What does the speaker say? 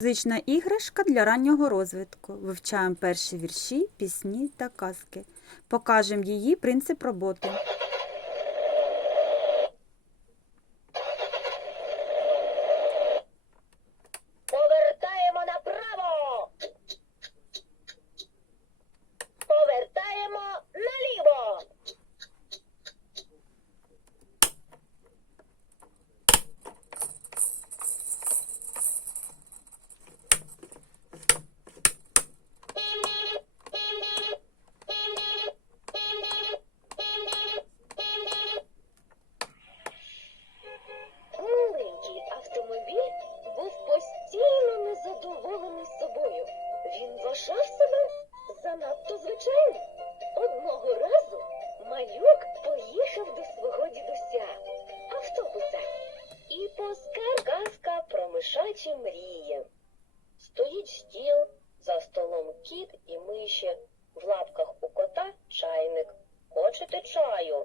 Музична іграшка для раннього розвитку. Вивчаємо перші вірші, пісні та казки. Покажемо її принцип роботи. Занадто звичайно, Одного разу малюк поїхав до свого дідуся автобуса. І поскар казка про мишачі мрії. Стоїть стіл, за столом кіт і миші, в лапках у кота чайник. Хочете чаю?